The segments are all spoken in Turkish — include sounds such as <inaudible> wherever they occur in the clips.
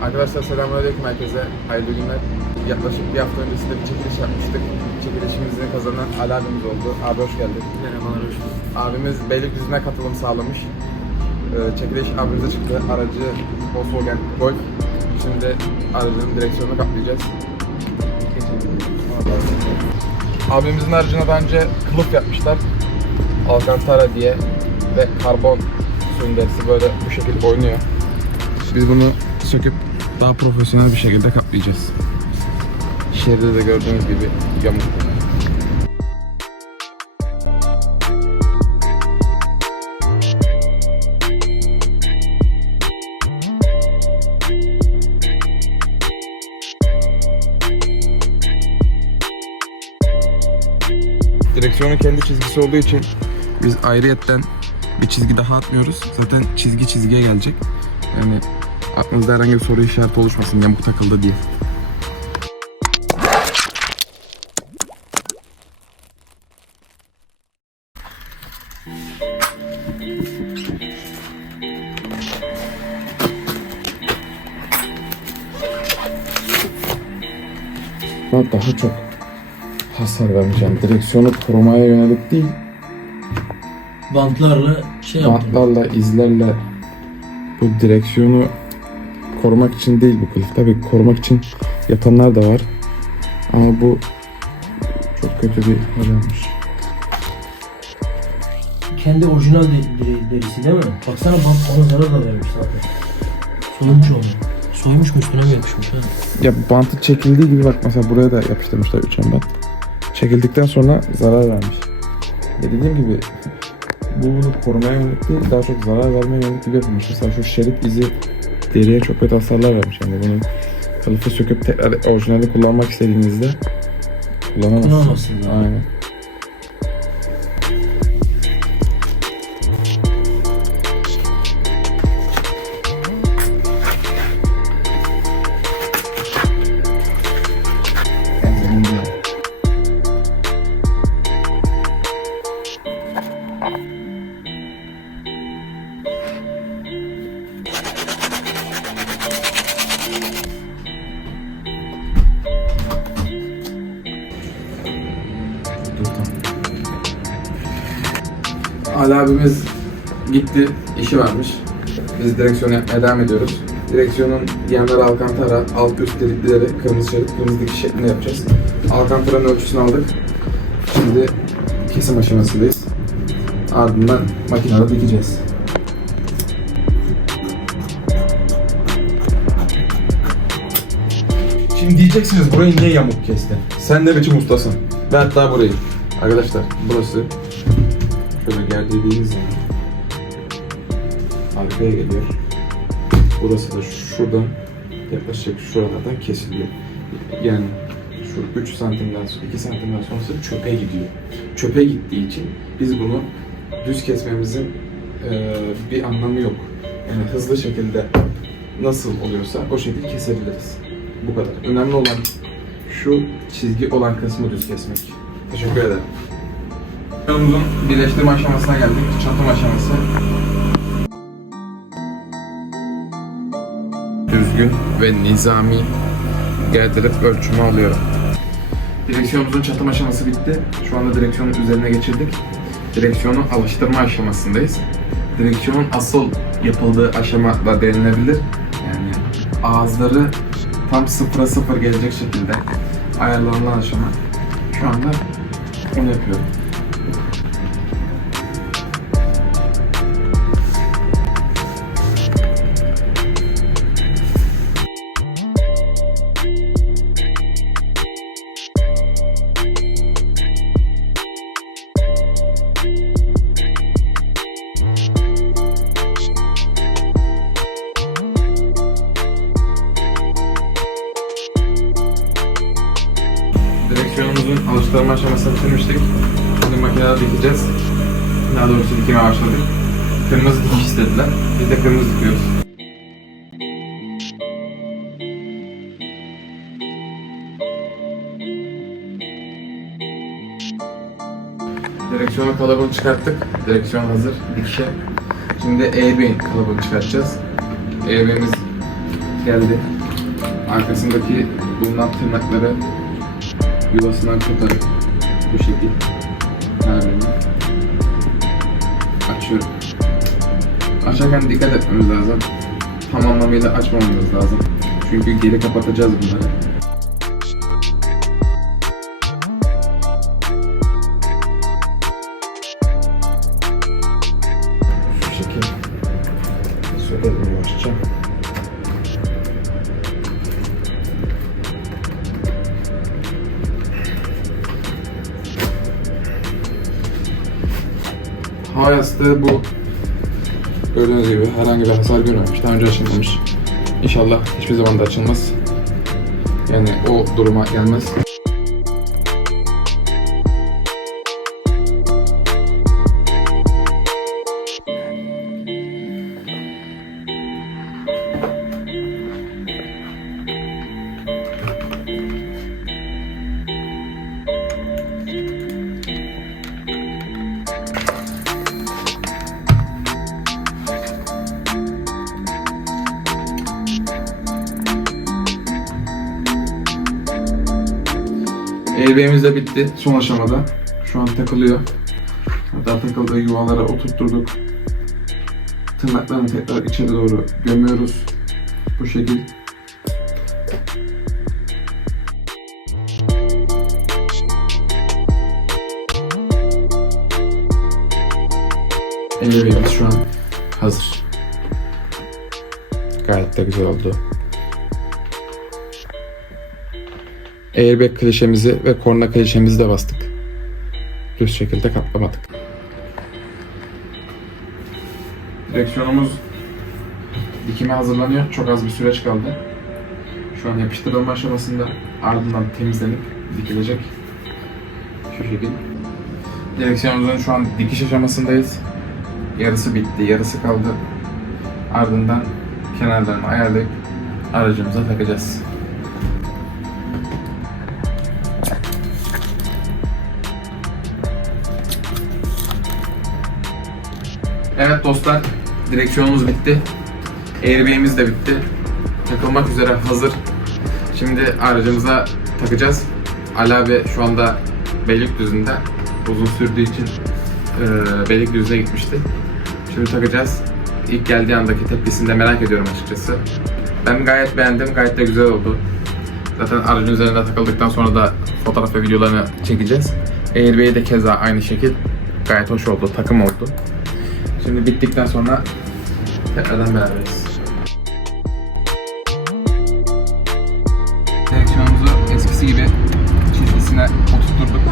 Arkadaşlar selamünaleyküm herkese. Hayırlı günler. Yaklaşık bir hafta öncesinde bir çekiliş yapmıştık. Çekilişimizin kazanan Ali abimiz oldu. Abi hoş geldin. Merhabalar, hoş bulduk. Abimiz Beylikdüzü'ne katılım sağlamış. Ee, çekiliş abimize çıktı. Aracı Volkswagen Golf. Şimdi aracın direksiyonunu kaplayacağız. Abimizin aracına daha önce kılıf yapmışlar. Alcantara diye ve karbon sünderisi böyle bu şekilde oynuyor. Biz bunu söküp daha profesyonel bir şekilde kaplayacağız. Şeride de gördüğünüz gibi yamuk. Direksiyonun kendi çizgisi olduğu için biz ayrıyetten bir çizgi daha atmıyoruz. Zaten çizgi çizgiye gelecek. Yani aklınızda herhangi bir soru işareti oluşmasın yamuk takıldı diye. Ben daha çok hasar vermeyeceğim. Direksiyonu korumaya yönelik değil, Bantlarla şey yaptım. bantlarla, izlerle bu direksiyonu korumak için değil bu kılıf. Tabii korumak için yapanlar da var. Ama bu çok kötü bir hal almış. Kendi orijinal de- de- derisi değil mi? Baksana bant ona zarar da vermiş zaten. Soymuş onu. Soymuş mu üstüne mi yapışmış ha? Ya bantı çekildiği gibi bak mesela buraya da yapıştırmışlar üçen bant. Çekildikten sonra zarar vermiş. Ya dediğim gibi bu bunu korumaya yönelik değil daha çok zarar vermeye yönelik gibi yapılmış. Mesela şu şerit izi deriye çok kötü hasarlar vermiş. Yani bunu kılıfı söküp tekrar orijinali kullanmak istediğinizde kullanamazsınız. Kullanamazsınız. Aynen. Ali abimiz gitti, işi varmış. Biz direksiyon yapmaya devam ediyoruz. Direksiyonun yanları alkantara, alt üst delikleri kırmızı şerit, kırmızı dikiş şeklinde yapacağız. Alkantaranın ölçüsünü aldık. Şimdi kesim aşamasındayız. Ardından makinede dikeceğiz. Şimdi diyeceksiniz burayı niye yamuk kesti? Sen ne biçim ustasın? Ben hatta burayı. Arkadaşlar burası şöyle geldiğiniz zaman arkaya geliyor. Burası da şuradan yaklaşık şuralardan kesiliyor. Yani şu 3 santimden sonra 2 santimden sonrası çöpe gidiyor. Çöpe gittiği için biz bunu düz kesmemizin eee, bir anlamı yok. Yani hızlı şekilde nasıl oluyorsa o şekilde kesebiliriz. Bu kadar. Önemli olan şu çizgi olan kısmı düz kesmek. Teşekkür ederim. Yolumuzun birleştirme aşamasına geldik. Çatım aşaması. Düzgün ve nizami gerdirip ölçümü alıyorum. Direksiyonumuzun çatım aşaması bitti. Şu anda direksiyonun üzerine geçirdik. Direksiyonu alıştırma aşamasındayız. Direksiyonun asıl yapıldığı aşama da denilebilir. Yani ağızları tam sıfıra sıfır gelecek şekilde ayarlanan aşama. Şu anda onu yapıyorum. Direksiyonumuzun alıştırma aşamasını bitirmiştik. Şimdi makinede dikeceğiz. Daha doğrusu dikime başladık. Kırmızı dikiş istediler. Biz de kırmızı dikiyoruz. Direksiyonun kalıbını çıkarttık. Direksiyon hazır dikişe. Şimdi airbag'in kalıbını çıkartacağız. Airbag'imiz geldi. Arkasındaki bulunan tırnakları yuvasından koparıp bu şekil her birini açıyorum. Açarken dikkat etmemiz lazım. Tam anlamıyla açmamamız lazım. Çünkü geri kapatacağız bunları. Hava bu. Gördüğünüz gibi herhangi bir hasar görmemiş. Daha önce açılmamış. İnşallah hiçbir zaman da açılmaz. Yani o duruma gelmez. Airbag'imiz de bitti son aşamada. Şu an takılıyor. Hatta takıldığı yuvalara oturtturduk. Tırnaklarını tekrar içeri doğru gömüyoruz. Bu şekil. Airbag'imiz şu an hazır. Gayet de güzel oldu. Airbag klişemizi ve korna klişemizi de bastık. Düz şekilde kaplamadık. Direksiyonumuz dikime hazırlanıyor. Çok az bir süreç kaldı. Şu an yapıştırılma aşamasında ardından temizlenip dikilecek. Şu şekilde. Direksiyonumuzun şu an dikiş aşamasındayız. Yarısı bitti, yarısı kaldı. Ardından kenarlarını ayarlayıp aracımıza takacağız. Evet dostlar, direksiyonumuz bitti. Airbag'imiz de bitti. Takılmak üzere hazır. Şimdi aracımıza takacağız. Ali abi şu anda Beylikdüzü'nde. Uzun sürdüğü için e, Beylikdüzü'ne gitmişti. Şimdi takacağız. İlk geldiği andaki tepkisini de merak ediyorum açıkçası. Ben gayet beğendim, gayet de güzel oldu. Zaten aracın üzerinde takıldıktan sonra da fotoğraf ve videolarını çekeceğiz. Airbag'i de keza aynı şekil. Gayet hoş oldu, takım oldu. Şimdi bittikten sonra tekrardan beraberiz. Direksiyonumuzu eskisi gibi çizgisine oturtturduk.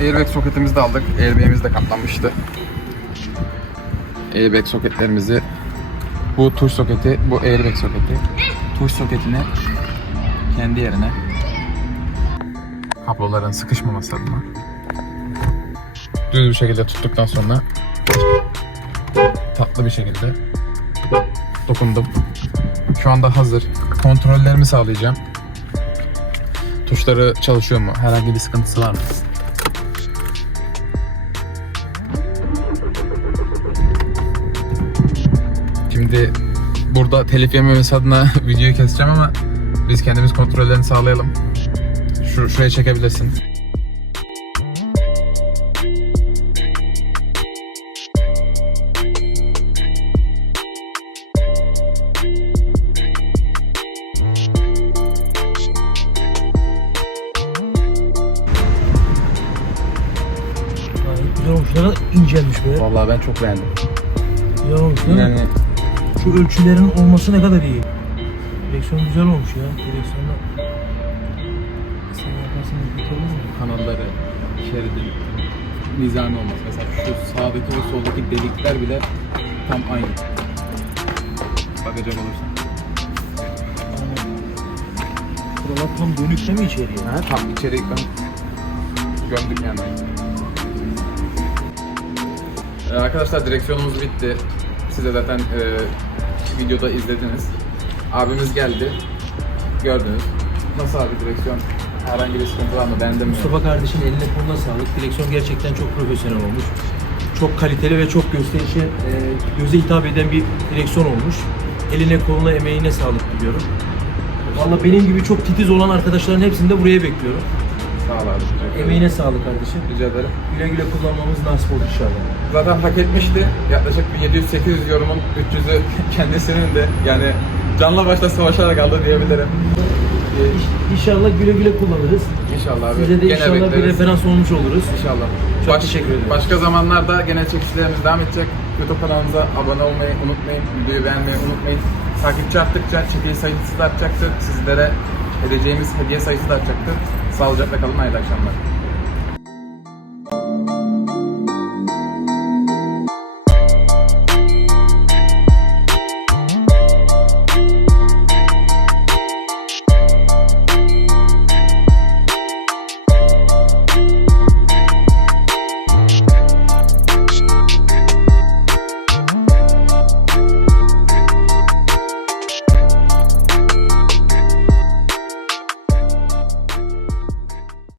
Airbag soketimizi de aldık. Airbag'imiz de kaplanmıştı. Airbag soketlerimizi bu tuş soketi, bu airbag soketi. Tuş soketini kendi yerine kabloların sıkışmaması adına düz bir şekilde tuttuktan sonra tatlı bir şekilde dokundum. Şu anda hazır. Kontrollerimi sağlayacağım. Tuşları çalışıyor mu? Herhangi bir sıkıntısı var mı? Şimdi burada telif yememesi adına <laughs> videoyu keseceğim ama biz kendimiz kontrollerini sağlayalım. Şu, şuraya çekebilirsin. Güzel olmuş. Ne kadar incelmiş be. Vallahi ben çok beğendim. Güzel olmuş değil mi? Yani Şu ölçülerin olması ne kadar iyi. Direksiyon güzel olmuş ya. Direksiyonda sen yaparsın da biter mi? kanalları, şeridin nizami olması. Mesela şu sağdaki ve soldaki delikler bile tam aynı. Bakacak olursan. Buralar tam dönük değil mi içeriye? Ha, tam içeri gömdük yani. Ee, arkadaşlar direksiyonumuz bitti. Siz de zaten e, videoda izlediniz. Abimiz geldi. Gördünüz. Nasıl abi direksiyon? Herhangi bir sıkıntı var mı? Beğendin mi? Mustafa kardeşin eline koluna sağlık. Direksiyon gerçekten çok profesyonel olmuş. Çok kaliteli ve çok gösterişe, e, göze hitap eden bir direksiyon olmuş. Eline koluna emeğine sağlık diliyorum. Valla benim gibi çok titiz olan arkadaşların hepsini de buraya bekliyorum. Sağ ol abi. teşekkür ederim. Emeğine sağlık kardeşim. Rica ederim. Güle güle kullanmamız nasip olur inşallah. Zaten hak etmişti. Yaklaşık bir 700-800 yorumun 300'ü <laughs> kendisinin de. Yani canla başla savaşarak aldı diyebilirim. İş- İnşallah güle güle kullanırız. İnşallah abi. Size de Gene inşallah bir bekleriz. referans olmuş oluruz. İnşallah. Çok teşekkür ederim. Başka zamanlarda gene çekişlerimiz devam edecek. YouTube kanalımıza abone olmayı unutmayın. Videoyu beğenmeyi unutmayın. Takipçi arttıkça çekiş sayısı da artacaktır. Sizlere edeceğimiz hediye sayısı da artacaktır. सा हो जाता कल ना